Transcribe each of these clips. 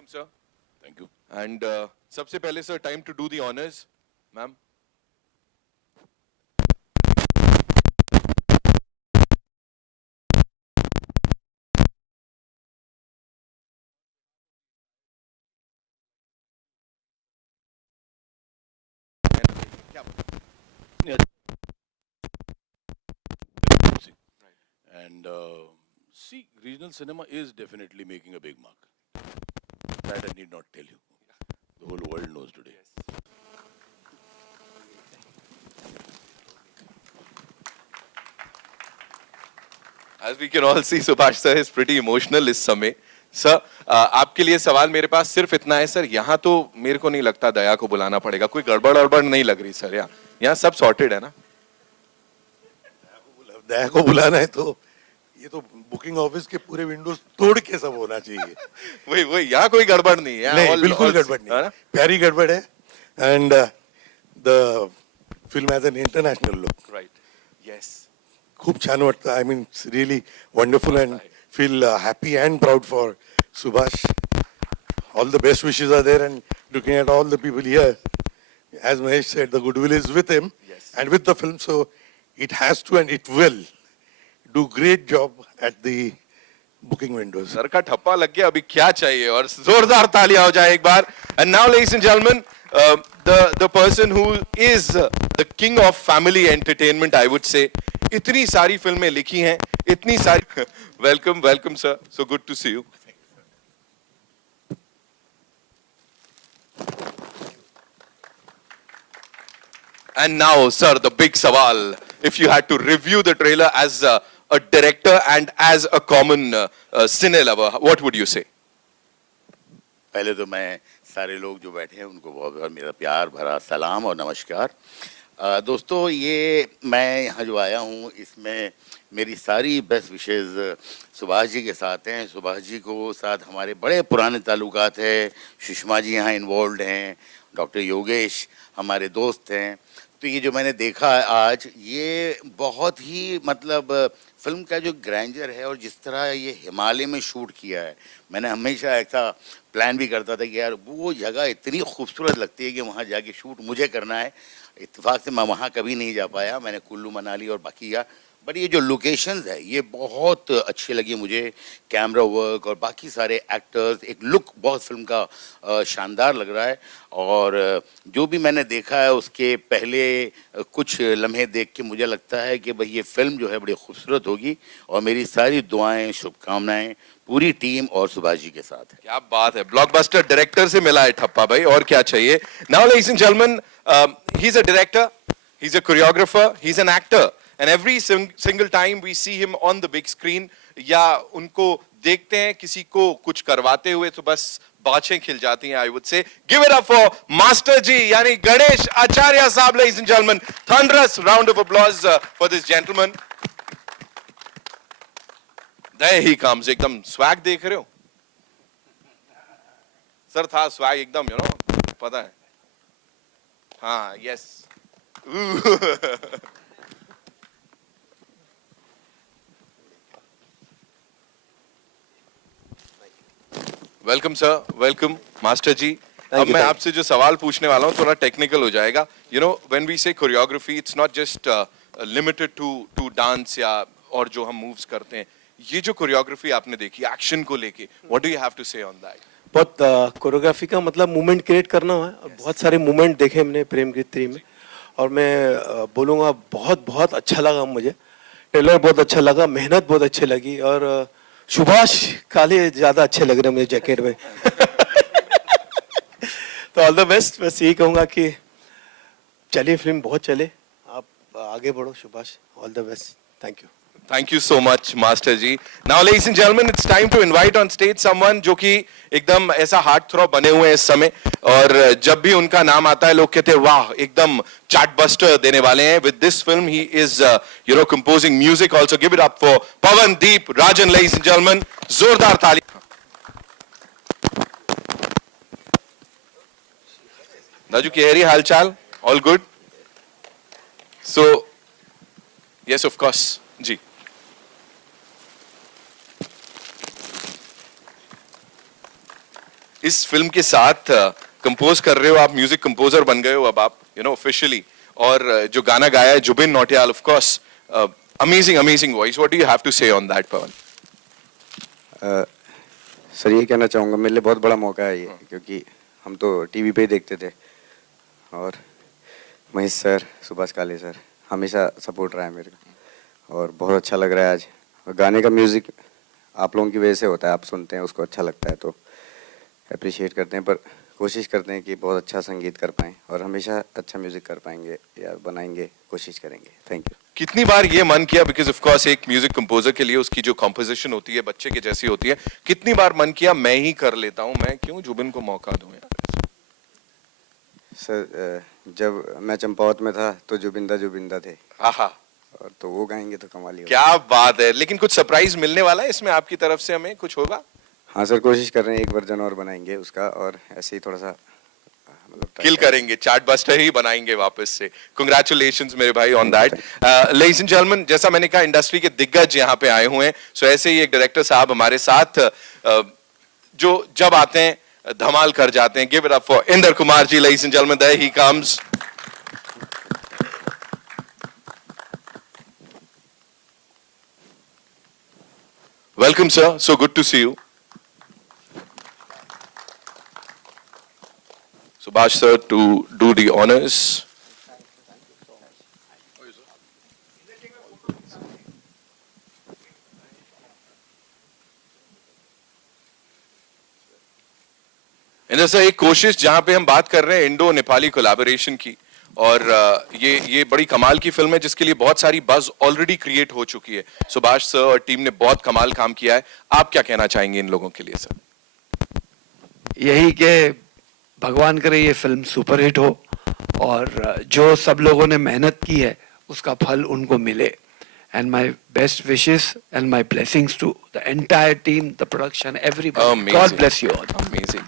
Welcome, sir. Thank you. And सबसे पहले sir, time to do the honors, ma'am. Yes. And see, regional cinema is definitely making a big mark. That I need not tell you. The whole world knows today. As we can all see, Subhash sir is pretty emotional इस समय. Sir आपके लिए सवाल मेरे पास सिर्फ इतना है sir. यहाँ तो मेरे को नहीं लगता दया को बुलाना पड़ेगा. कोई गड़बड़ नहीं लग रही सर. यहाँ सब सॉर्टेड है ना. दया को बुलाना है तो ये तो बुकिंग ऑफिस के पूरे विंडोज तोड़ के सब होना चाहिए. वही यहाँ कोई गड़बड़ नहीं है. नहीं, बिल्कुल गड़बड़ नहीं. प्यारी गड़बड़ है. And the film has an international look. Right. Yes. खूप छान वाटतं. I mean it's really wonderful and feel happy and proud for Subhash. All the best wishes are there, and looking at all the people here, as Mahesh said, the goodwill is with him and with the film, so it has to and it will do great job at the booking windows. Sir का ठप्पा लग गया. अभी क्या चाहिए? और जोरदार तालियां हो जाए एक बार. And now, ladies and gentlemen, the person who is the king of family entertainment, I would say. इतनी सारी फिल्में लिखी हैं, इतनी सारी. Welcome sir. So good to see you. And now, sir, the big sawal. If you had to review the trailer as a director and as a common cine lover, what would you say? पहले तो मैं सारे लोग जो बैठे हैं उनको बहुत बहुत मेरा प्यार भरा सलाम और नमस्कार. दोस्तों, ये मैं यहाँ जो आया हूँ इसमें मेरी सारी बेस्ट विशेज़ सुभाष जी के साथ हैं. सुभाष जी को साथ हमारे बड़े पुराने ताल्लुकात हैं. सुषमा जी यहाँ इन्वॉल्व हैं. डॉक्टर योगेश हमारे दोस्त हैं. तो ये जो मैंने देखा आज, ये बहुत ही मतलब फिल्म का जो ग्रैंडर है और जिस तरह ये हिमालय में शूट किया है, मैंने हमेशा ऐसा प्लान भी करता था कि यार वो जगह इतनी खूबसूरत लगती है कि वहाँ जाके शूट मुझे करना है. इत्तेफाक से मैं वहाँ कभी नहीं जा पाया. मैंने कुल्लू मनाली और बाकी या बट ये जो लोकेशंस है ये बहुत अच्छी लगी मुझे. कैमरा वर्क और बाकी सारे एक्टर्स, एक लुक बहुत फिल्म का शानदार लग रहा है. और जो भी मैंने देखा है उसके पहले कुछ लम्हे देख के मुझे लगता है कि भाई ये फिल्म जो है बड़ी खूबसूरत होगी. और मेरी सारी दुआएं, शुभकामनाएं पूरी टीम और सुभाष जी के साथ है. क्या बात है. ब्लॉकबस्टर डायरेक्टर से मिला है ठप्पा भाई, और क्या चाहिए. Now ladies and gentleman, he is a director, he is a choreographer, he is an actor. And every single time we see him on the big screen, या उनको देखते हैं किसी को कुछ करवाते हुए, तो बस बाछें खिल जाती हैं. I would say, give it up for Master जी, यानी गणेश आचार्य साहब. Ladies and gentlemen, thunderous round of applause for this gentleman. There he comes. एकदम swag देख रहे हो सर? था swag एकदम, you know, पता है. हाँ, yes. Welcome sir. Welcome master ji. अब मैं आपसे जो सवाल पूछने वाला हूँ थोड़ा टेक्निकल हो जाएगा. You know, when we say choreography, it's not just limited to dance या और जो हम मूव्स करते हैं. ये जो कोरियोग्राफी आपने देखी एक्शन को लेके, what do you have to say on that? बहुत कोरियोग्राफी का मतलब मूवमेंट क्रिएट करना है. और बहुत सारे मूवमेंट देखे हमने प्रेम की 3 में. और मैं बोलूँगा बहुत बहुत अच्छा लगा मुझे. ट्रेलर बहुत अच्छा लगा, मेहनत बहुत अच्छी लगी. और सुभाष काले ज्यादा अच्छे लग रहे हैं मुझे जैकेट में. तो ऑल द बेस्ट. बस यही कहूँगा कि चलिए, फिल्म बहुत चले, आप आगे बढ़ो Subhash. All the best. Thank you. Thank you so much, Master ji. Now, ladies and gentlemen, it's time to invite on stage someone जो कि एकदम ऐसा हार्ट थ्रॉब बने हुए हैं इस समय. और जब भी उनका नाम आता है लोग कहते हैं वाह, एकदम चार्टबस्टर देने वाले हैं. With this film, he is, you know, composing music also. Give it up for Pawandeep Rajan, ladies and gentlemen. जोरदार ताली. दाजू केहरी हालचाल? All good? So, yes, of course, जी. इस फिल्म के साथ कंपोज कर रहे हो आप, म्यूजिक कंपोजर बन गए हो अब आप, ऑफिशियली। और जो गाना गाया है Jubin Nautiyal, of course amazing amazing voice. What do you have to say on that, Pawan? Sir ये कहना चाहूँगा, मेरे लिए बहुत बड़ा मौका है ये, क्योंकि हम तो टीवी पे ही देखते थे और महेश सर, सुभाष काले सर हमेशा सपोर्ट रहा है मेरे को और बहुत अच्छा लग रहा है आज। और गाने का म्यूज़िक आप लोगों की वजह से होता है, आप सुनते हैं उसको अच्छा लगता है तो अप्रिशिएट करते हैं, पर कोशिश करते हैं कि बहुत अच्छा संगीत कर पाएँ और हमेशा अच्छा म्यूज़िक कर पाएंगे या बनाएंगे, कोशिश करेंगे। Thank you. कितनी बार ये मन किया, बिकॉज ऑफ कोर्स एक म्यूजिक कंपोजर के लिए उसकी जो कंपोजिशन होती है बच्चे के जैसी होती है, कितनी बार मन किया मैं ही कर लेता हूं, मैं क्यों जुबिन को मौका दूं यार? सर जब मैं चंपावत में था तो जुबिंदा थे आहा, और तो वो गाएंगे तो कमाल ही होगा। क्या बात है। लेकिन कुछ सरप्राइज मिलने वाला है इसमें आपकी तरफ से, हमें कुछ होगा? हाँ सर, कोशिश कर रहे हैं, एक वर्जन और बनाएंगे उसका और ऐसे ही थोड़ा सा मतलब किल करेंगे, चार्ट बस्टर ही बनाएंगे वापस से। कांग्रेचुलेशंस मेरे भाई on that. Ladies and gentleman, जैसा मैंने कहा इंडस्ट्री के दिग्गज यहाँ पे आए हुए हैं, सो ऐसे ही एक डायरेक्टर साहब हमारे साथ जो जब आते हैं धमाल कर जाते हैं। Give it up for Inder Kumar ji, ladies and gentleman, there he comes. Welcome sir, so good to see you. Subhash sir to do the honors. Inder sir, एक कोशिश जहां पे हम बात कर रहे हैं इंडो नेपाली कोलैबोरेशन की, और ये बड़ी कमाल की फिल्म है जिसके लिए बहुत सारी बज ऑलरेडी क्रिएट हो चुकी है। सुभाष सर और टीम ने बहुत कमाल काम किया है। आप क्या कहना चाहेंगे इन लोगों के लिए सर? यही के भगवान करे ये फिल्म सुपरहिट हो और जो सब लोगों ने मेहनत की है उसका फल उनको मिले। And my best wishes and my blessings to the entire team, the production, everybody. God bless you all. Amazing.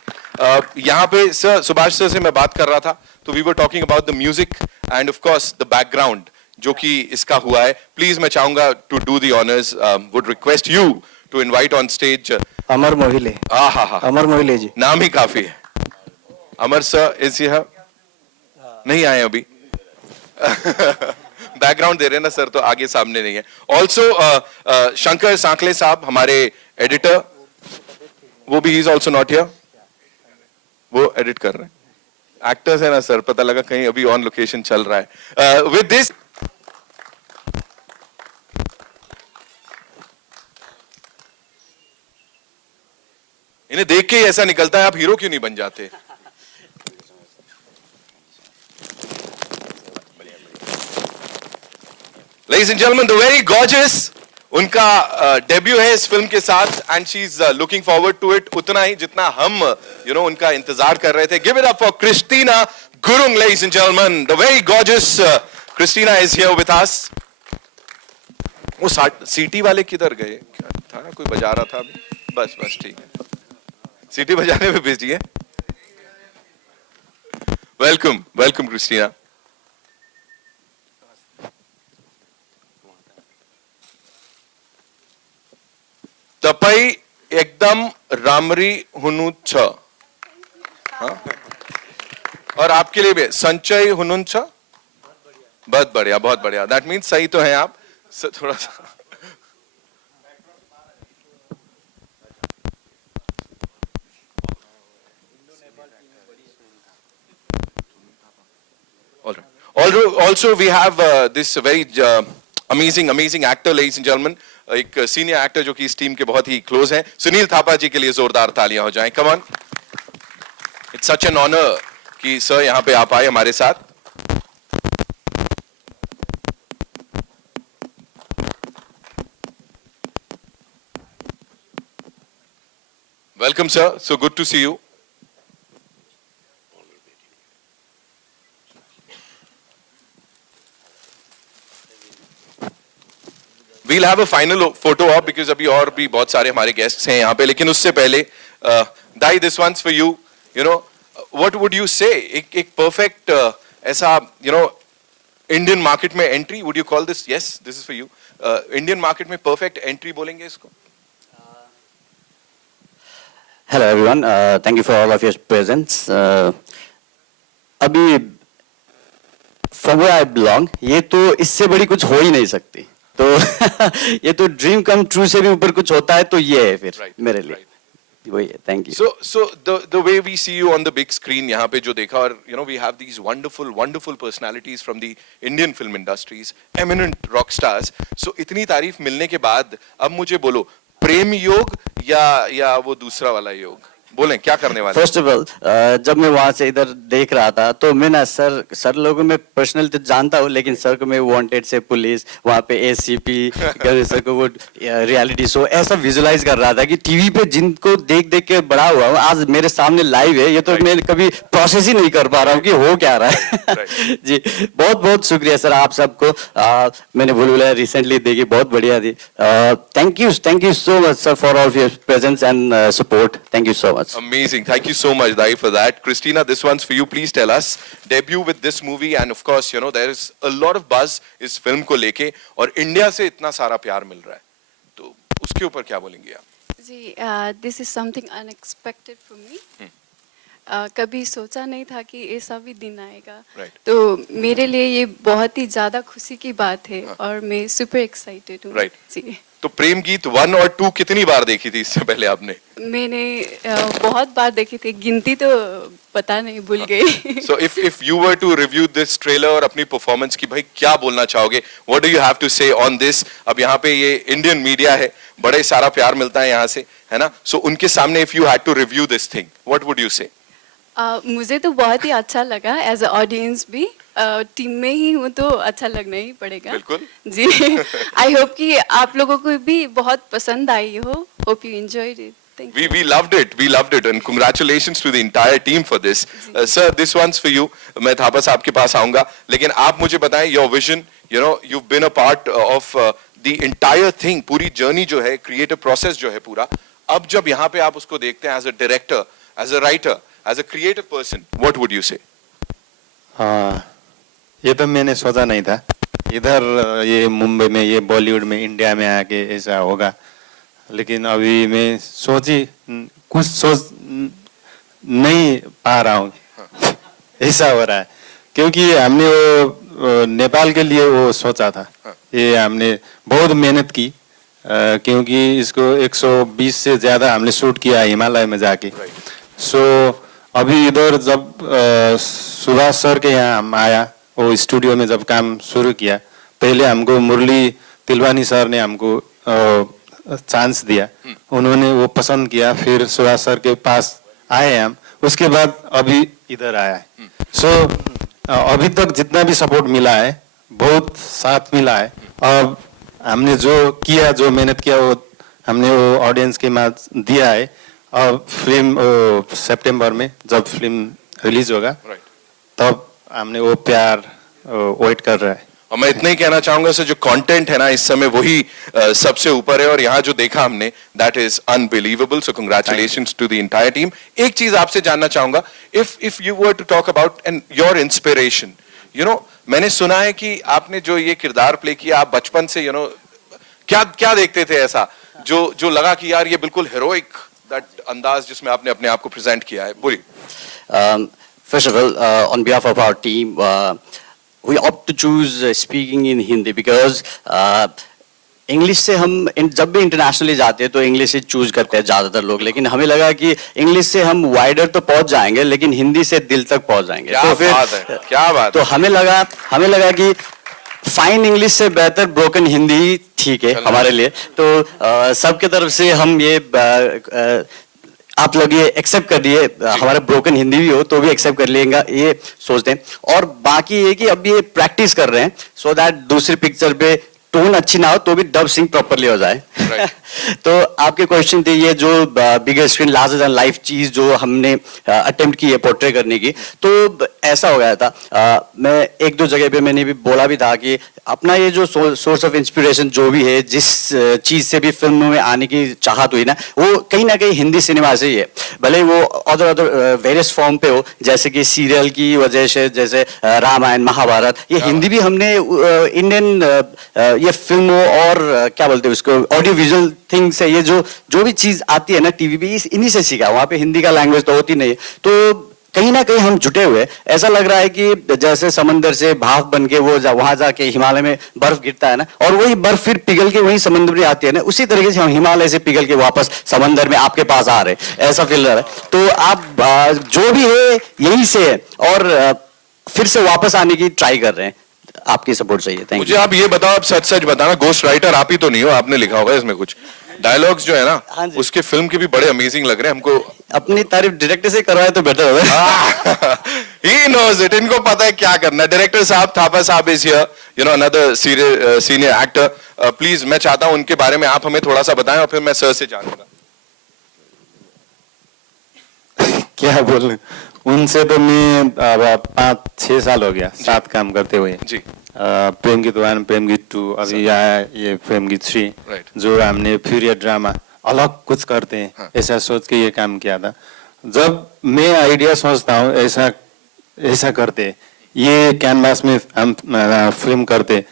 यहाँ पे सर, सुभाष सर से मैं बात कर रहा था तो we were talking about the music and of course the background जो कि इसका हुआ है। प्लीज मैं चाहूंगा to do the honours, would request you to invite on stage Amar Mohile. Amar Mohile ji, नाम ही काफी है। Amar sir is here? नहीं आए अभी। बैकग्राउंड दे रहे हैं ना सर, तो आगे सामने नहीं है। ऑल्सो शंकर सांकले साहब हमारे एडिटर, वो भी इज ऑल्सो नॉट हियर, वो एडिट कर रहे हैं। एक्टर्स है ना सर, पता लगा कहीं अभी ऑन लोकेशन चल रहा है। विद दिस इन्हें देख के ही ऐसा निकलता है आप हीरो क्यों नहीं बन जाते? Ladies and gentlemen, the very gorgeous, उनका डेब्यू है इस फिल्म के साथ and she is looking forward to it उतना ही जितना हम उनका इंतजार कर रहे थे। Give it up for Christina Gurung, ladies and gentlemen, the very gorgeous Christina is here with us. वो सीटी वाले किधर गए? क्या था, कोई बजा रहा था अभी? बस बस ठीक है, सीटी बजाने में बिजी है। Welcome welcome Christina. तपाई एकदम रामरी हुनु छ, हाँ? और आपके लिए भी संचय हुनुन छ। बहुत बढ़िया बहुत बढ़िया, दैट मीन्स सही तो है आप। थोड़ा सा also we have this very amazing actor, ladies and gentlemen, एक सीनियर एक्टर जो कि इस टीम के बहुत ही क्लोज हैं, सुनील थापा जी के लिए जोरदार तालियां हो जाएं। Come on, it's such an honour कि सर यहां पे आप आए हमारे साथ। Welcome sir, so good to see you. We'll have a final photo op because अभी और भी बहुत सारे हमारे guests हैं यहाँ पे, लेकिन उससे पहले दाई, this one's for you. You know, what would you say? एक perfect ऐसा Indian market में entry, would you call this? Yes, this is for you. Indian market में perfect entry बोलेंगे इसको? Hello everyone, thank you for all of your presence. अभी from where I belong, ये तो इससे बड़ी कुछ हो ही नहीं सकती. तो ये तो ड्रीम कम ट्रू से भी ऊपर कुछ होता है तो ये है फिर Right, मेरे लिए. वही है. Thank you. So the way we see you on the big screen यहाँ पे जो देखा और you know we have these wonderful personalities from the Indian film industries, eminent rock stars. So इतनी तारीफ मिलने के बाद अब मुझे बोलो प्रेम योग या वो दूसरा वाला योग बोलें क्या करने वाले फर्स्ट ऑफ ऑल जब मैं वहां से इधर देख रहा था तो मैं ना सर लोगों में पर्सनल तो जानता हूँ लेकिन सर को मैं वांटेड से पुलिस वहां पे एसीपी सर को वो रियलिटी शो ऐसा विजुलाइज कर रहा था कि टीवी पे जिनको देख देख के बड़ा हुआ हूँ आज मेरे सामने लाइव है ये तो मैं कभी प्रोसेस ही नहीं कर पा रहा हूँ कि हो क्या रहा है जी बहुत बहुत शुक्रिया सर आप सबको मैंने बुलबुला रिसेंटली देखी बहुत बढ़िया थी thank you so much sir for all your presence and support thank you so much. Amazing. Thank you so much, Dai, for that. Christina, this one's for you. Please tell us. Debut with this movie and of course, you know, there is a lot of buzz इस film को लेके और India से इतना सारा प्यार मिल रहा है. तो उसके ऊपर क्या बोलेंगे आप? जी, this is something unexpected for me. कभी सोचा नहीं था कि ऐसा भी दिन आएगा. Right. तो मेरे लिए ये बहुत ही ज़्यादा खुशी की बात है और मैं सुपर एक्साइटेड हूँ. Right. जी. तो प्रेम गीत 1 और 2 कितनी बार देखी थी इससे पहले आपने? मैंने बहुत बार देखी थी गिनती तो पता नहीं भूल गई. So if you were to review this trailer और अपनी performance की भाई क्या बोलना चाहोगे? What do you have to say on this? अब यहाँ पे ये इंडियन मीडिया है बड़े सारा प्यार मिलता है यहाँ से है ना? So उनके सामने if you had to review this thing, what would you say? मुझे तो बहुत ही अच्छा लगा एज अ ऑडियंस भी. टीम में ही हूँ तो अच्छा लगना ही पड़ेगा. बिल्कुल. जी. आई होप कि आप लोगों को भी बहुत पसंद आई हो. Hope you enjoyed it. Thank you. We loved it and congratulations to the entire team for this. Sir, this one's for you. मैं थापा साहब के पास आऊँगा लेकिन आप मुझे बताएं your vision. You know, you've been a part of the entire thing. पूरी journey जो है, creative process जो है पूरा. अब जब यहाँ पे आप उसको देखते हैं as a director, as a writer, as a creative person, what would you say? हाँ ये तो मैंने सोचा नहीं था इधर ये मुंबई में ये बॉलीवुड में इंडिया में आके ऐसा होगा लेकिन अभी मैं कुछ सोच नहीं पा रहा हूँ ऐसा हो रहा है क्योंकि हमने वो नेपाल के लिए वो सोचा था ये हमने बहुत मेहनत की क्योंकि इसको 120 से ज्यादा हमने शूट किया हिमालय में जाके सो अभी इधर जब सुभाष सर के यहाँ हम आया वो स्टूडियो में जब काम शुरू किया पहले हमको मुरली तिलवानी सर ने हमको चांस दिया उन्होंने वो पसंद किया फिर सुभाष सर के पास आए हम उसके बाद अभी इधर आया है सो अभी तक जितना भी सपोर्ट मिला है बहुत साथ मिला है अब हमने जो किया जो मेहनत किया वो हमने वो ऑडियंस के माध्यम दिया है अब फिल्म सितंबर में जब फिल्म रिलीज होगा तब हमने वो प्यार वेट कर रहा है और मैं इतना ही कहना चाहूंगा सर जो कंटेंट है ना इस समय वही सबसे ऊपर है और यहाँ जो देखा हमने that is unbelievable so congratulations to the entire team. एक चीज आपसे जानना चाहूंगा if you were to talk about and your inspiration you know मैंने सुना है कि आपने जो ये किरदार प्ले किया आप बचपन से यू नो क्या देखते थे ऐसा जो लगा कि यार ये बिल्कुल हीरोइक दैट अंदाज जिसमें आपने अपने आप को प्रेजेंट किया है बोलिए. First of all, on behalf of our team, we opt to choose speaking in Hindi because English से हम जब भी इंटरनेशनली जाते हैं तो इंग्लिश ही चूज करते हैं ज्यादातर लोग लेकिन हमें लगा कि इंग्लिश से हम वाइडर तो पहुंच जाएंगे लेकिन हिंदी से दिल तक पहुंच जाएंगे. क्या बात है, क्या बात तो हमें लगा कि फाइन इंग्लिश से बेहतर ब्रोकन हिंदी ठीक है हमारे लिए. तो सबके तरफ से हम ये आप लोग ये एक्सेप्ट कर लिए हमारा ब्रोकन हिंदी भी हो तो भी एक्सेप्ट कर लेगा ये सोचते हैं. और बाकी ये कि अब ये प्रैक्टिस कर रहे हैं सो दैट दूसरी पिक्चर पे टोन अच्छी ना हो तो भी डब सिंग प्रॉपरली हो जाए. तो आपके क्वेश्चन थे ये जो बिगर स्क्रीन लार्जर देन लाइफ चीज जो हमने अटेम्प्ट की है पोर्ट्रे करने की तो ऐसा हो गया था. मैं एक दो जगह पे मैंने भी बोला भी था कि अपना ये जो सोर्स ऑफ इंस्पिरेशन जो भी है, जिस चीज से भी फिल्मों में आने की चाहत हुई ना, वो कहीं ना कहीं हिंदी सिनेमा से ही है। भले वो अदर वेरियस फॉर्म पे हो, जैसे कि सीरियल की वजह से, जैसे रामायण महाभारत, ये हिंदी भी हमने इंडियन ये फिल्म और क्या बोलते हैं उसको, ऑडियो विजुअल थिंग से ये जो भी चीज आती है ना टीवी पे, इन्हीं से सीखा। वहाँ पे हिंदी का लैंग्वेज तो होती नहीं है, तो कहीं ना कहीं हम जुटे हुए। ऐसा लग रहा है कि जैसे समंदर से भाप बन के वो वहां जाके हिमालय में बर्फ गिरता है ना, और वही बर्फ फिर पिघल के वही समंदर में आती है ना, उसी तरीके से हम हिमालय से पिघल के वापस समंदर में आपके पास आ रहे, ऐसा फील रहा है। तो आप जो भी है यहीं से है, और फिर से वापस आने की ट्राई कर रहे हैं। आपकी सपोर्ट चाहिए। थैंक मुझे आप ये बताओ, आप सच सच बताना, गोस्ट राइटर आप ही तो नहीं हो? आपने लिखा होगा इसमें कुछ डायलॉग्स जो है हाँ ना, जी। उसके फिल्म के भी बड़े अमेजिंग लग रहे हैं हमको। अपनी तारीफ डायरेक्टर से करवाए तो बेटर होगा। He knows it. इनको पता है क्या करना है। डायरेक्टर साहब, थापा साहब is here, you know, another senior actor. Please, मैं चाहता हूं उनके बारे में आप हमें थोड़ा सा बताएं और फिर मैं सर से जानूंगा। क्या बोलूं, उनसे तो मैं अब 5-6 साल हो गया साथ काम करते हुए जी। प्रेम गीत 1, प्रेम गीत 2, अभी आया ये प्रेम गीत 3, Right. जो हमने पीरियड ड्रामा अलग कुछ करते हैं, हाँ। ऐसा सोच के ये काम किया था। जब मैं आइडिया सोचता हूँ ऐसा करते, ये कैनवास में हम फिल्म करते,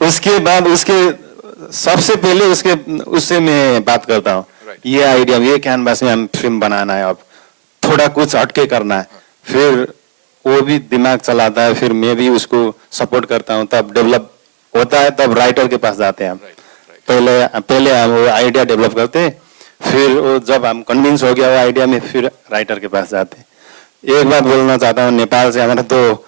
उसके बाद सबसे पहले उससे मैं बात करता हूँ। Right. ये आइडिया, ये कैनवास में हम फिल्म बनाना है, अब थोड़ा कुछ हटके करना है, फिर वो भी दिमाग चलाता है, फिर मैं भी उसको सपोर्ट करता हूँ, तब डेवलप होता है, तब राइटर के पास जाते हैं हम। पहले हम वो आइडिया डेवलप करते, फिर वो जब हम कन्विंस हो गया वो आइडिया में, फिर राइटर के पास जाते। एक बात बोलना चाहता हूँ, नेपाल से हमारा तो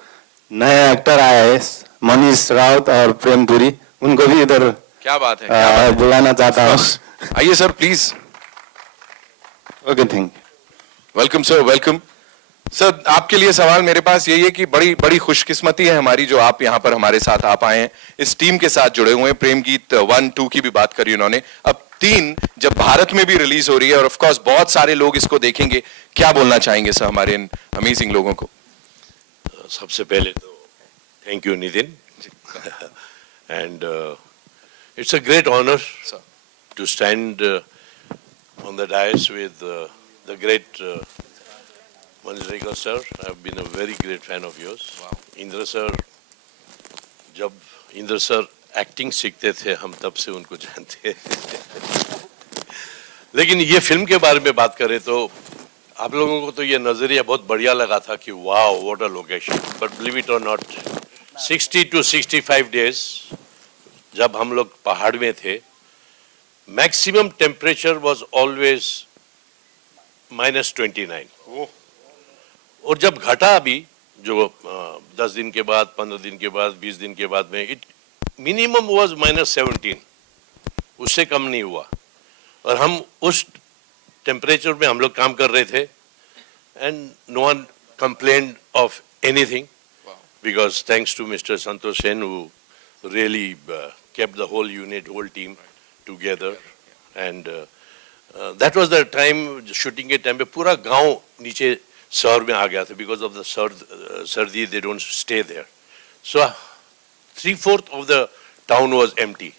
नया एक्टर आया है, मनीष राउत और प्रेम पुरी, उनको भी इधर क्या बात है, क्या बात है। बुलाना चाहता हूँ। आइए sir, please. Okay, thank you. Welcome sir, welcome sir. आपके लिए सवाल मेरे पास यही है कि बड़ी बड़ी खुशकिस्मती है हमारी जो आप यहाँ पर हमारे साथ आ पाए हैं, इस टीम के साथ जुड़े हुए हैं। प्रेम गीत 1, 2 की भी बात करी उन्होंने, अब 3 जब भारत में भी रिलीज हो रही है और ऑफ कोर्स बहुत सारे लोग इसको देखेंगे, क्या बोलना चाहेंगे सर हमारे इन अमेजिंग लोगों को? सबसे पहले तो thank you Nitin, and it's a great honour to stand on the dais with the great Manjrekar sir. I've been a very great fan of yours. Wow. Indra sir, जब इंद्र सर एक्टिंग सीखते थे हम तब से उनको जानते हैं। लेकिन ये फिल्म के बारे में बात करें तो आप लोगों को तो ये नजरिया बहुत बढ़िया लगा था कि wow what a location, but believe it और नॉट, 60 to 65 days जब हम लोग पहाड़ में थे, मैक्सिमम टेम्परेचर वाज ऑलवेज -29, और जब घटा अभी जो 10 दिन के बाद, 15 दिन के बाद, 20 दिन के बाद में, इट मिनिमम वाज -17, उससे कम नहीं हुआ, और हम उस टेम्परेचर में हम लोग काम कर रहे थे, and no one complained of anything, because thanks to mister Santosh Sen who really kept the whole unit, whole team together, and that was the time shooting के टाइम पे पूरा गांव नीचे शहर में आ गया था, because of the सर्दी they don't stay there, so 3/4 of the town was empty,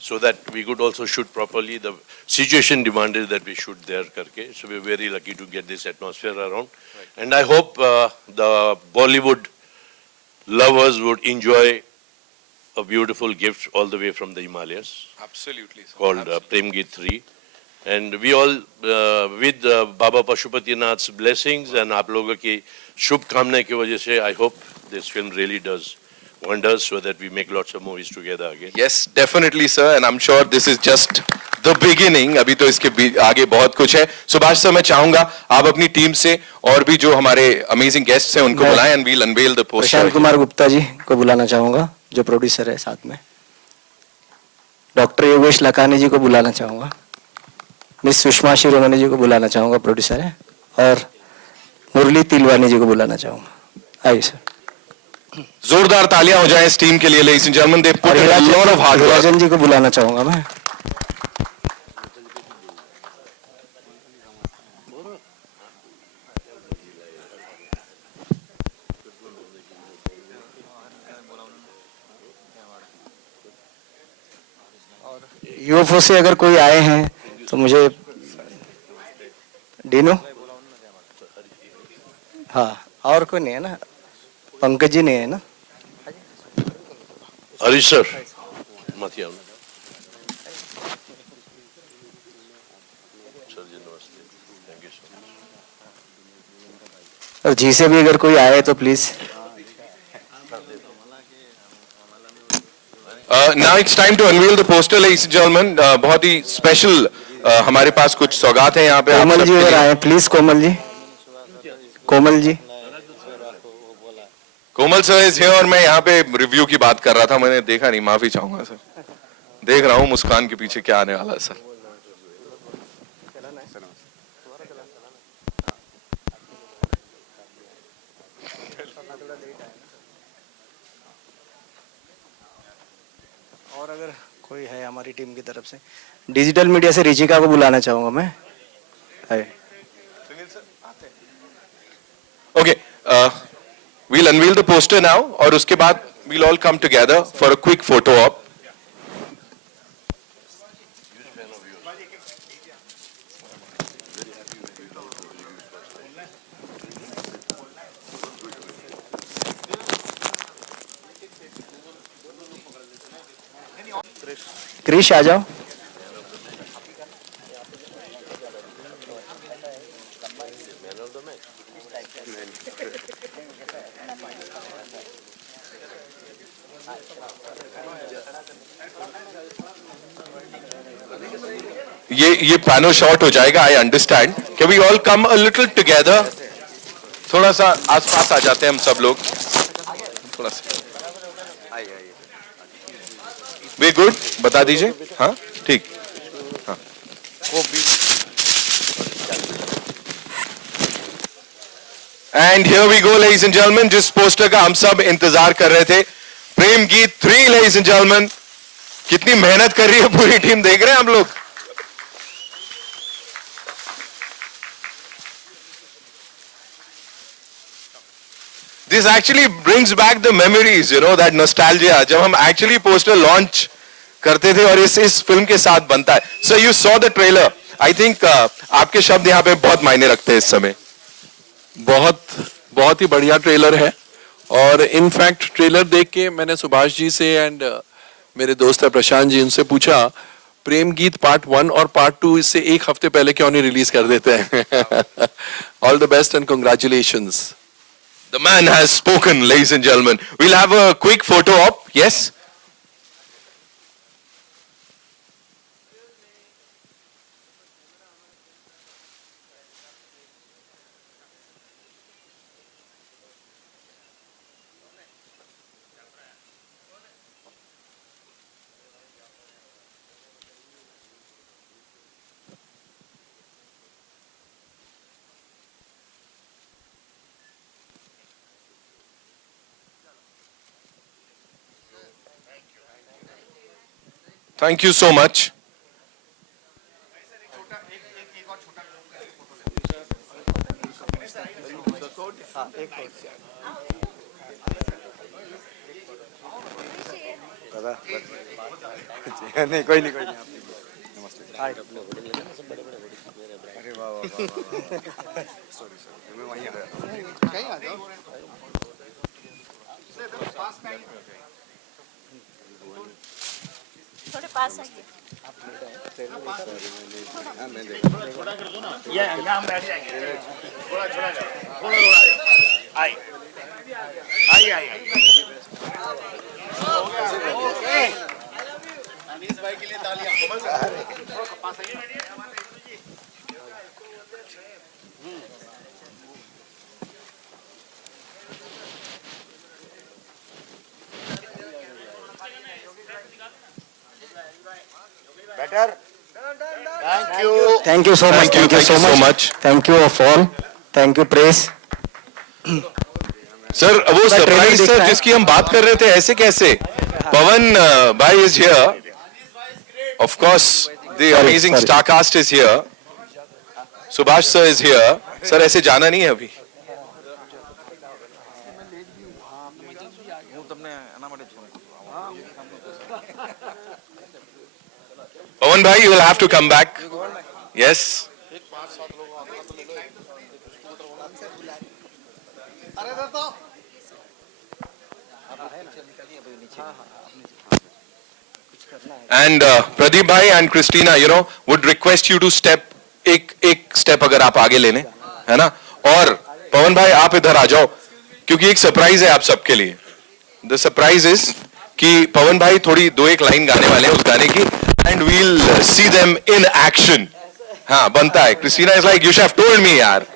so that we could also shoot properly. The situation demanded that we shoot there करके, so we were very lucky to get this atmosphere around, and I hope the Bollywood lovers would enjoy a beautiful gift all the way from the Himalayas. Absolutely, sir. Called Prem Geet 3. And we all, with Baba Pashupatinath's blessings and आप लोगों की शुभ कामना की वजह से, I hope this film really does wonders so that we make lots of movies together again. Yes, definitely, sir, and I'm sure this is just the beginning. अभी तो इसके आगे बहुत कुछ है। सुभाष सर, मैं चाहूंगा आप अपनी टीम से और भी जो हमारे अमेजिंग गेस्ट्स हैं उनको बुलाएं, and we'll unveil the poster. Prashant Kumar Gupta ji को बुलाना चाहूंगा, जो प्रोड्यूसर है साथ में। डॉक्टर योगेश लकानी जी को बुलाना चाहूंगा। मिस सुषमा शिरोमणि जी को बुलाना चाहूंगा, प्रोड्यूसर है, और मुरली तिलवानी जी को बुलाना चाहूंगा। आइए सर। जोरदार तालियां हो जाएं इस टीम के लिए, ladies and gentlemen. They've put in a lot of hard work. Rajan ji को बुलाना चाहूंगा मैं। तरफों से अगर कोई आए हैं तो मुझे डीनू, हाँ और कोई नहीं है ना, पंकज जी नहीं है ना? हरीश सर मत ही आओ। सर जी नमस्ते, थैंक यू सो मच। और जी से भी अगर कोई आए तो please. Now it's time to unveil the poster, ladies and gentlemen. बहुत ही स्पेशल हमारे पास कुछ सौगात हैं यहाँ पे आप कोमल जी सबके अगर लिए। आए please, Komal ji, Komal ji. Komal sir is here और मैं यहाँ पे रिव्यू की बात कर रहा था, मैंने देखा नहीं, माफी चाहूंगा सर। देख रहा हूँ मुस्कान के पीछे क्या आने वाला है सर। और अगर कोई है हमारी टीम की तरफ से, डिजिटल मीडिया से रिचिका को बुलाना चाहूंगा मैं। हाय। Okay, we'll unveil the poster now और उसके बाद we'll all come together for a quick photo op. Krrish आ जाओ। ये पैनो शॉट हो जाएगा, I understand. Can we all come a little together? थोड़ा सा आसपास आ जाते हैं हम सब लोग, थोड़ा सा। वे गुड, बता दीजिए। हाँ ठीक, हाँ। And here we go ladies and gentleman, जिस पोस्टर का हम सब इंतजार कर रहे थे, प्रेम गीत 3 लेडीज एंड जेंटलमैन। कितनी मेहनत कर रही है पूरी टीम, देख रहे हैं हम लोग। This actually brings back the memories, you know, that nostalgia. जब हम actually poster launch करते थे और इस फिल्म के साथ बनता है। So you saw the trailer. I think आपके शब्द यहाँ पे बहुत मायने रखते हैं इस समय। बहुत ही बढ़िया ट्रेलर है और इनफैक्ट ट्रेलर देख के मैंने सुभाष जी से एंड मेरे दोस्त है प्रशांत जी, उनसे पूछा प्रेम गीत पार्ट 1 और पार्ट 2 इससे एक हफ्ते पहले क्यों नहीं रिलीज कर देते हैं। All the best and congratulations. The man has spoken, ladies and gentlemen. We'll have a quick photo op. Yes? Thank you so much. नहीं कोई नहीं नमस्ते। अरे वाह वाह सॉरी मैं वहीं आ जाओ। थोड़े पास आइए। यहाँ हम बैठ जाएंगे। थोड़ा आई आई आई अनीस भाई के लिए तालियां। Better. Thank you so much, Thank you so much. Thank you of all, thank you press. Sir वो सरप्राइज देखना सर है। जिसकी हम बात कर रहे थे, ऐसे कैसे? पवन भाई is here, of course the amazing sorry. Star cast is here, Subhash sir is here. Sir ऐसे जाना नहीं है अभी। Pawan bhai, you will have to come back. Yes. And Pradeep bhai and Christina, you know, would request you to step एक step अगर आप आगे लेने, है ना? और पवन भाई आप इधर आ जाओ, क्योंकि एक सरप्राइज है आप सबके लिए. The surprise is कि पवन भाई थोड़ी 2-1 लाइन गाने वाले हैं उस गाने की, and we'll see them in action. हाँ बनता है. Christina is like, you should have told me यार,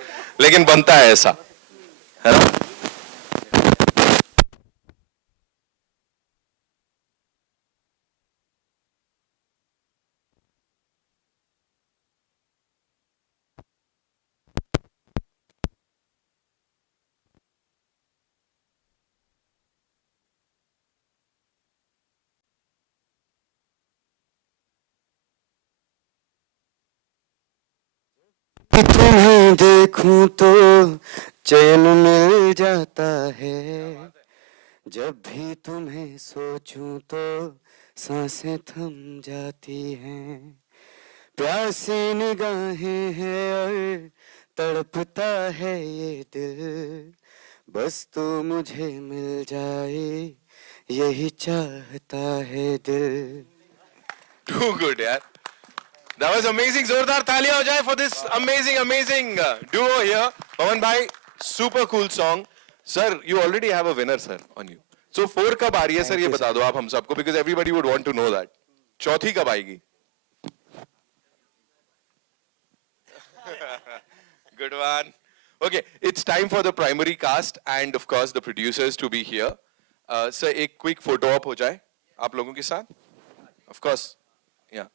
लेकिन बनता है ऐसा, है ना? तुम्हें देखूं तो चैन मिल जाता है, जब भी तुम्हें सोचूं तो सांसें थम जाती हैं, प्यासी निगाहें हैं और तड़पता है ये दिल, बस तू मुझे मिल जाए यही चाहता है दिल. Too good यार. That was amazing. जोरदार तालियां हो जाए for this amazing duo here. Pawan bhai, super cool song. Sir, you already have a winner, sir, on you. So 4 कब आ रही है sir, ये बता दो आप हम सबको, because everybody would want to know that. चौथी कब आएगी? Good one. Okay, it's time for the primary cast and of course the producers to be here. Sir, एक quick photo op हो जाए आप लोगों के साथ. Of course. Yeah.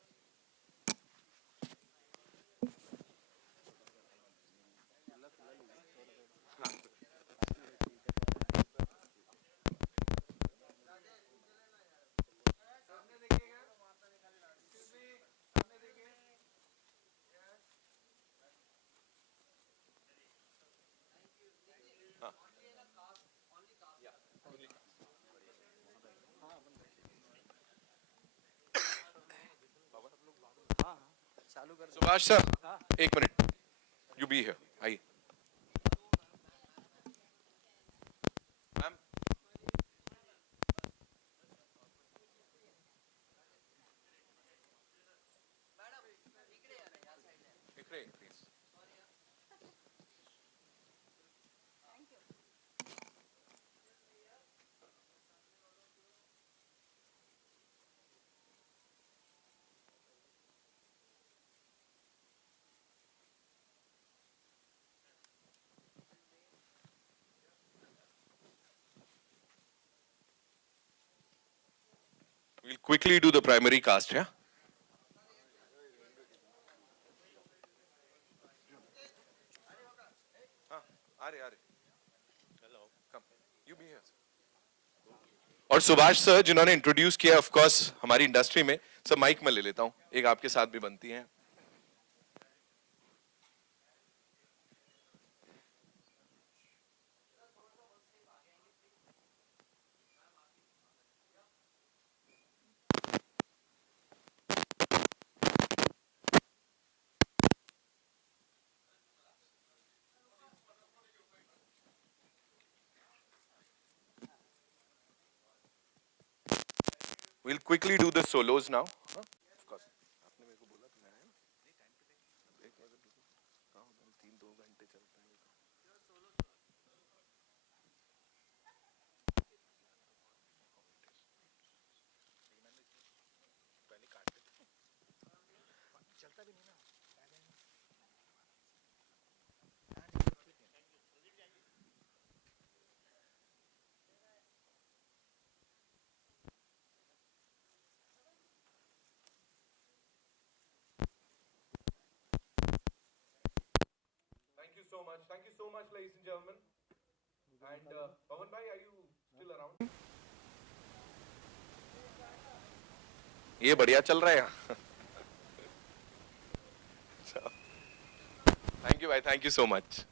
Subhash sir, 1 minute. You be here. आइए. मैम. दिख रहे हैं, please. We'll quickly do the primary cast, yeah? और सुभाष सर जिन्होंने इंट्रोड्यूस किया ऑफ कोर्स हमारी इंडस्ट्री में, सर माइक में ले लेता हूं, एक आपके साथ भी बनती है. We'll quickly do the solos now. Huh? Of course. आपने मेरे को बोला तो मैं आया ना. एक अगर 3-2 घंटे चलता है. Thank you so much, ladies and gentlemen. And Pawan bhai, are you still around? ये बढ़िया चल रहा है यहाँ. Thank you, bhai. Thank you so much.